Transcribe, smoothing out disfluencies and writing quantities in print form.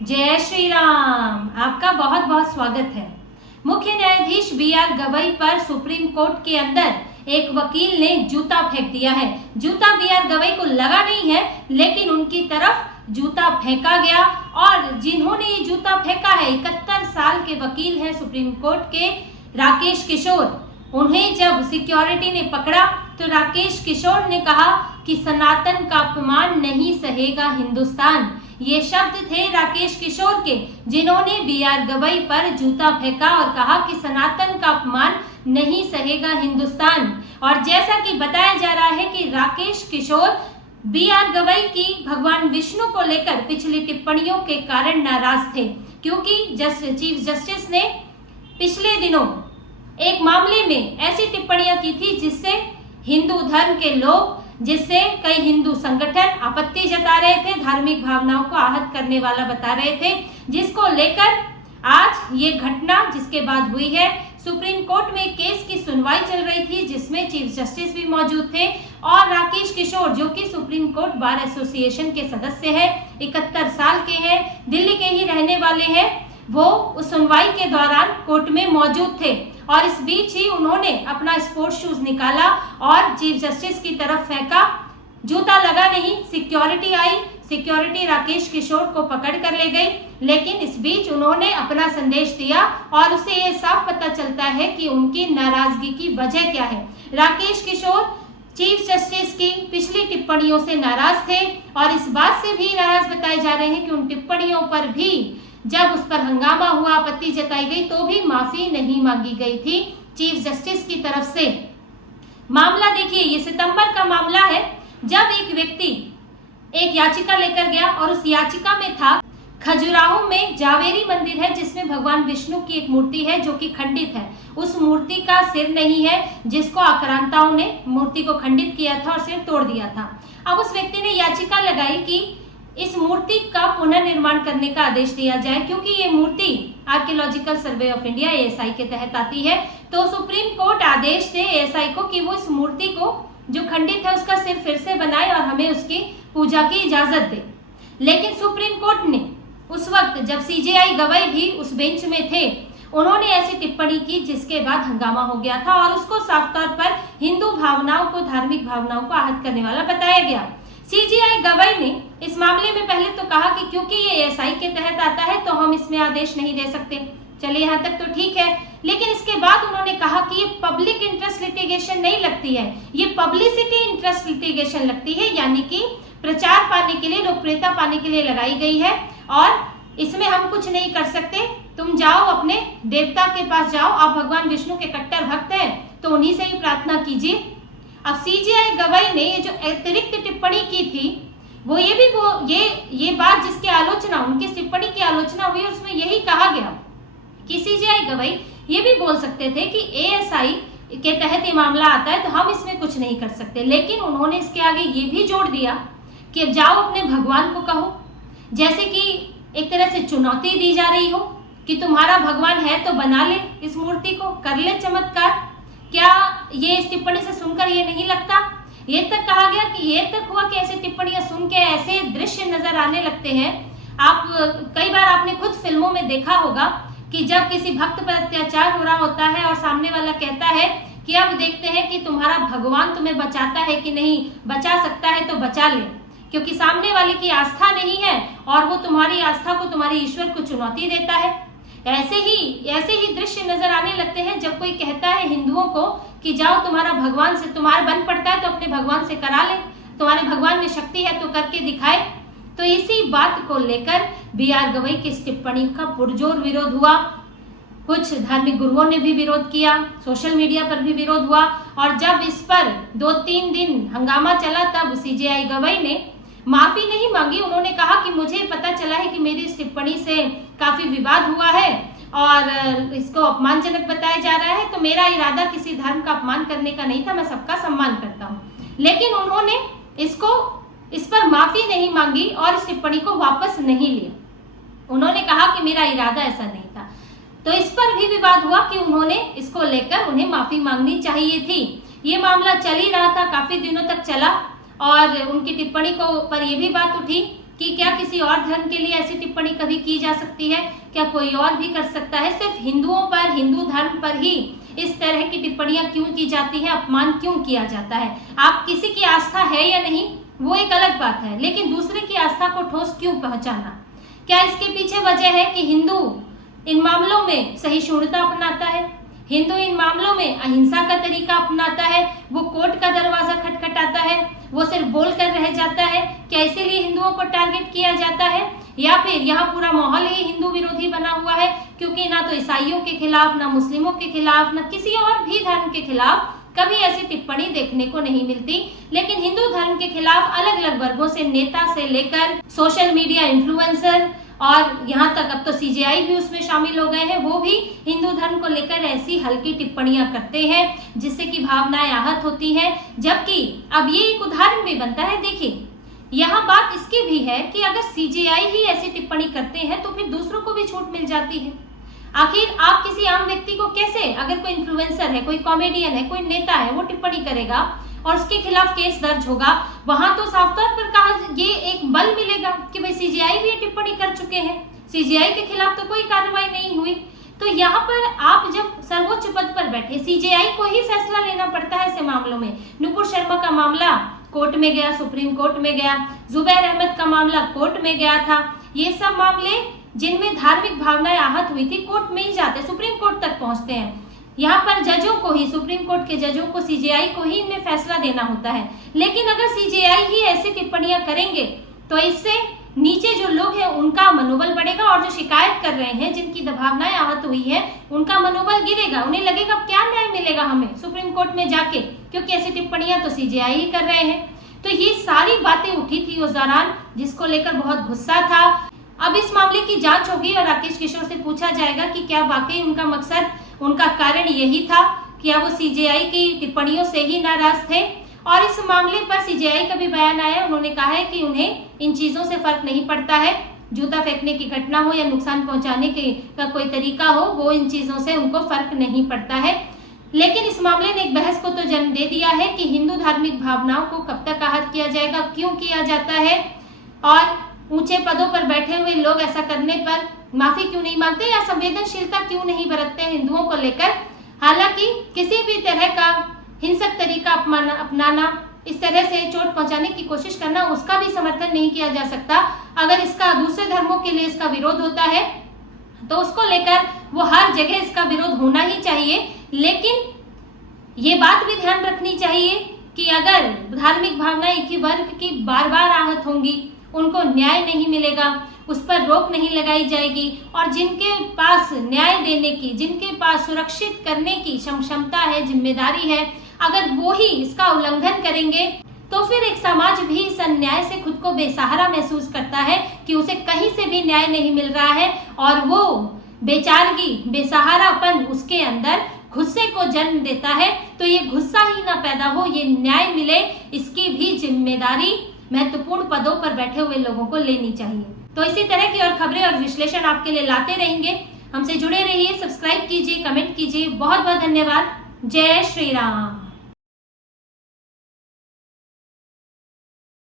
जय श्री राम। आपका बहुत बहुत स्वागत है। मुख्य न्यायाधीश बी.आर. गवई पर सुप्रीम कोर्ट के अंदर एक वकील ने जूता फेंक दिया है। जूता बी.आर. गवई को लगा नहीं है, लेकिन उनकी तरफ जूता फेंका गया। और जिन्होंने ये जूता फेंका है 71 साल के वकील हैं सुप्रीम कोर्ट के राकेश किशोर। उन्हें जब सिक्योरिटी ने पकड़ा तो राकेश किशोर ने कहा कि सनातन का अपमान नहीं सहेगा हिंदुस्तान। ये शब्द थे राकेश किशोर के, जिन्होंने बी.आर. गवई पर जूता फेंका और कहा कि सनातन का अपमान नहीं सहेगा हिंदुस्तान। और जैसा कि बताया जा रहा है कि राकेश किशोर बी.आर. गवई की भगवान विष्णु को लेकर पिछली टिप्पणियों के कारण नाराज थे, क्योंकि चीफ जस्टिस ने पिछले दिनों एक मामले में ऐसी टिप्पणियां की थी जिससे हिंदू धर्म के लोग, जिससे कई हिंदू संगठन आपत्ति जता रहे थे, धार्मिक भावनाओं को आहत करने वाला बता रहे थे, जिसको लेकर आज ये घटना जिसके बाद हुई है। सुप्रीम कोर्ट में केस की सुनवाई चल रही थी, जिसमें चीफ जस्टिस भी मौजूद थे और राकेश किशोर, जो कि सुप्रीम कोर्ट बार एसोसिएशन के सदस्य है, 71 साल के हैं, दिल्ली के ही रहने वाले हैं, वो उस सुनवाई के दौरान कोर्ट में मौजूद थे। और इस बीच ही उन्होंने अपना स्पोर्ट्स शूज निकाला और चीफ जस्टिस की तरफ फेंका। जूता लगा नहीं, सिक्योरिटी आई, सिक्योरिटी राकेश किशोर को पकड़ कर ले गई, लेकिन इस बीच उन्होंने अपना संदेश दिया और उससे ये साफ पता चलता है कि उनकी नाराजगी की वजह क्या है। राकेश किशोर चीफ जस्टिस की पिछली टिप्पणियों से नाराज थे और इस बात से भी नाराज बताए जा रहे हैं कि उन टिप्पणियों पर भी जब उस पर हंगामा हुआ, आपत्ति जताई गई, तो भी माफी नहीं मांगी गई थी चीफ जस्टिस की तरफ से। मामला देखिए, ये सितंबर का मामला है, जब एक व्यक्ति एक याचिका लेकर गया और उस याचिका में था खजुराहो में जावेरी मंदिर है, जिसमें भगवान विष्णु की एक मूर्ति है जो कि खंडित है। उस मूर्ति का सिर नहीं है, जिसको आक्रांताओं ने मूर्ति को खंडित किया था और सिर तोड़ दिया था। अब उस व्यक्ति ने याचिका लगाई कि इस मूर्ति का पुनर्निर्माण करने का आदेश दिया जाए, क्योंकि ये मूर्ति archaeological survey of India ASI के तहत आती है। तो सुप्रीम कोर्ट आदेश दे एएसआई को कि वो इस मूर्ति को जो खंडित है उसका सिर फिर से बनाए और हमें उसकी पूजा की इजाजत दे। लेकिन सुप्रीम कोर्ट ने उस वक्त, जब सीजेआई गवई भी उस बेंच में थे, उन्होंने ऐसी टिप्पणी की जिसके बाद हंगामा हो गया था और उसको साफ तौर पर हिंदू भावनाओं को, धार्मिक भावनाओं को आहत करने वाला बताया गया। सीजेआई गवई ने इस मामले में पहले तो कहा कि क्योंकि ये एएसआई के तहत आता है तो हम इसमें आदेश नहीं दे सकते। चलिए, यहाँ तक तो ठीक है, लेकिन इसके बाद उन्होंने कहा कि ये पब्लिक इंटरेस्ट लिटिगेशन नहीं लगती है, ये पब्लिसिटी इंटरेस्ट लिटिगेशन लगती है, यानी कि प्रचार पाने के लिए, लोकप्रियता पाने के लिए लगाई गई है और इसमें हम कुछ नहीं कर सकते। तुम जाओ, अपने देवता के पास जाओ, आप भगवान विष्णु के कट्टर भक्त हैं तो उन्हीं से ही प्रार्थना कीजिए। अब सीजेआई गवई ने ये जो अतिरिक्त टिप्पणी की थी, वो ये बात जिसकी आलोचना, उनकी टिप्पणी की आलोचना हुई, उसमें यही कहा गया कि सीजेआई गवई ये भी बोल सकते थे कि एएसआई के तहत ये मामला आता है तो हम इसमें कुछ नहीं कर सकते, लेकिन उन्होंने इसके आगे ये भी जोड़ दिया कि अब जाओ अपने भगवान को कहो, जैसे कि एक तरह से चुनौती दी जा रही हो कि तुम्हारा भगवान है तो बना ले इस मूर्ति को, कर ले चमत्कार। क्या ये इस टिप्पणी से सुनकर ये नहीं लगता? ये तक कहा गया कि ये तक हुआ कि ऐसी टिप्पणियां सुन के ऐसे दृश्य नजर आने लगते हैं। आप कई बार आपने खुद फिल्मों में देखा होगा कि जब किसी भक्त पर अत्याचार हो रहा होता है और सामने वाला कहता है कि अब देखते हैं कि तुम्हारा भगवान तुम्हें बचाता है कि नहीं, बचा सकता है तो बचा ले, क्योंकि सामने वाले की आस्था नहीं है और वो तुम्हारी आस्था को, तुम्हारे ईश्वर को चुनौती देता है। ऐसे ही दृश्य नजर आने लगते हैं जब कोई कहता है हिंदुओं को कि जाओ तुम्हारा भगवान से, तुम्हारा बन पड़ता है तो अपने भगवान से करा ले, तुम्हारे भगवान में शक्ति है तो करके दिखाए। तो इसी बात को लेकर बी.आर. गवई की इस टिप्पणी का पुरजोर विरोध हुआ। कुछ धार्मिक गुरुओं ने भी विरोध किया, सोशल मीडिया पर भी विरोध हुआ और जब इस पर 2-3 दिन हंगामा चला तब सीजेआई गवई ने माफी नहीं मांगी। उन्होंने कहा कि मुझे पता चला है कि मेरी इस टिप्पणी से काफी विवाद हुआ है और इसको अपमानजनक बताया जा रहा है, तो मेरा इरादा किसी धर्म का अपमान करने का नहीं था, मैं सबका सम्मान करता हूँ। लेकिन उन्होंने इस पर माफी नहीं मांगी और इस टिप्पणी को वापस नहीं लिया। उन्होंने कहा कि मेरा इरादा ऐसा नहीं था। तो इस पर भी विवाद हुआ कि उन्होंने इसको लेकर उन्हें माफी मांगनी चाहिए थी। ये मामला चल ही रहा था, काफी दिनों तक चला और उनकी टिप्पणी को पर यह भी बात उठी कि क्या किसी और धर्म के लिए ऐसी टिप्पणी कभी की जा सकती है? क्या कोई और भी कर सकता है? सिर्फ हिंदुओं पर, हिंदू धर्म पर ही इस तरह की टिप्पणियां क्यों की जाती है, अपमान क्यों किया जाता है? आप किसी की आस्था है या नहीं वो एक अलग बात है, लेकिन दूसरे की आस्था को ठोस क्यों पहुंचाना? क्या इसके पीछे वजह है कि हिंदू इन मामलों में सहिष्णुता अपनाता है, हिंदू इन मामलों में अहिंसा का तरीका अपनाता है, वो कोर्ट का दरवाजा खटखटाता है, वो सिर्फ बोल कर रह जाता है? क्या इसीलिए हिंदुओं को टारगेट किया जाता है? या फिर यहाँ पूरा माहौल ही हिंदू विरोधी बना हुआ है, क्योंकि ना तो ईसाइयों के खिलाफ, ना मुस्लिमों के खिलाफ, ना किसी और भी धर्म के खिलाफ कभी ऐसी टिप्पणी देखने को नहीं मिलती, लेकिन हिंदू धर्म के खिलाफ अलग अलग वर्गों से, नेता से लेकर सोशल मीडिया इन्फ्लुएंसर और यहाँ तक अब तो सीजेआई भी उसमें शामिल हो गए हैं, वो भी हिंदू धर्म को लेकर ऐसी हल्की टिप्पणियां करते हैं जिससे कि भावनाएं आहत होती हैं। जबकि अब ये एक उदाहरण भी बनता है। देखिए, यहाँ बात इसकी भी है कि अगर सीजेआई ही ऐसी टिप्पणी करते हैं तो फिर दूसरों को भी छूट मिल जाती है। आखिर आप किसी आम व्यक्ति को कैसे, अगर कोई इन्फ्लुएंसर है, कोई कॉमेडियन है, कोई नेता है, वो टिप्पणी करेगा और उसके खिलाफ केस दर्ज होगा, वहां तो साफ तौर पर कहा ये एक बल मिलेगा कि भाई सीजेआई भी ये टिप्पणी कर चुके हैं, सीजेआई के खिलाफ तो कोई कार्रवाई नहीं हुई। तो यहाँ पर आप जब सर्वोच्च पद पर बैठे, सीजेआई को ही फैसला लेना पड़ता है ऐसे मामलों में। नुपुर शर्मा का मामला कोर्ट में गया, सुप्रीम कोर्ट में गया, जुबैर अहमद का मामला कोर्ट में गया था। ये सब मामले जिनमें धार्मिक भावनाएं आहत हुई थी कोर्ट में ही जाते, सुप्रीम कोर्ट तक पहुंचते हैं। यहाँ पर जजों को ही, सुप्रीम कोर्ट के जजों को, सीजेआई को ही इनमें फैसला देना होता है। लेकिन अगर सीजेआई ही ऐसी टिप्पणियां करेंगे तो इससे नीचे जो लोग हैं उनका मनोबल बढ़ेगा और जो शिकायत कर रहे हैं, जिनकी भावनाएं आहत हुई है, उनका मनोबल गिरेगा। उन्हें लगेगा क्या न्याय मिलेगा हमें सुप्रीम कोर्ट में जाके, क्योंकि ऐसी टिप्पणियां तो सीजेआई ही कर रहे हैं। तो ये सारी बातें उठी थी उस दौरान, जिसको लेकर बहुत गुस्सा था। अब इस मामले की जांच होगी और राकेश किशोर से पूछा जाएगा कि क्या वाकई उनका मकसद, उनका कारण यही था, क्या वो सीजेआई की टिप्पणियों से ही नाराज थे? और इस मामले पर सीजेआई का भी बयान आया, उन्होंने कहा है कि उन्हें इन चीजों से फर्क नहीं पड़ता है, जूता फेंकने की घटना हो या नुकसान पहुंचाने का कोई तरीका हो, वो इन चीजों से उनको फर्क नहीं पड़ता है। लेकिन इस मामले ने एक बहस को तो जन्म दे दिया है कि हिंदू धार्मिक भावनाओं को कब तक आहत किया जाएगा, क्यों किया जाता है, और ऊंचे पदों पर बैठे हुए लोग ऐसा करने पर माफी क्यों नहीं मांगते या संवेदनशीलता क्यों नहीं बरतते हिंदुओं को लेकर। हालांकि किसी भी तरह का हिंसक तरीका अपनाना, इस तरह से चोट पहुंचाने की कोशिश करना, उसका भी समर्थन नहीं किया जा सकता। अगर इसका दूसरे धर्मों के लिए इसका विरोध होता है तो उसको लेकर वो हर जगह इसका विरोध होना ही चाहिए। लेकिन ये बात भी ध्यान रखनी चाहिए कि अगर धार्मिक भावनाएं एक ही वर्ग की बार बार आहत होंगी, उनको न्याय नहीं मिलेगा, उस पर रोक नहीं लगाई जाएगी, और जिनके पास न्याय देने की, जिनके पास सुरक्षित करने की क्षमता है, जिम्मेदारी है, अगर वो ही इसका उल्लंघन करेंगे तो फिर एक समाज भी इस अन्याय से खुद को बेसहारा महसूस करता है कि उसे कहीं से भी न्याय नहीं मिल रहा है, और वो बेचारगी, बेसहारापन उसके अंदर गुस्से को जन्म देता है। तो ये गुस्सा ही ना पैदा हो, ये न्याय मिले, इसकी भी जिम्मेदारी महत्वपूर्ण पदों पर बैठे हुए लोगों को लेनी चाहिए। तो इसी तरह की और खबरें और विश्लेषण आपके लिए लाते रहेंगे। हमसे जुड़े रहिए, सब्सक्राइब कीजिए, कमेंट कीजिए। बहुत बहुत धन्यवाद। जय श्री राम।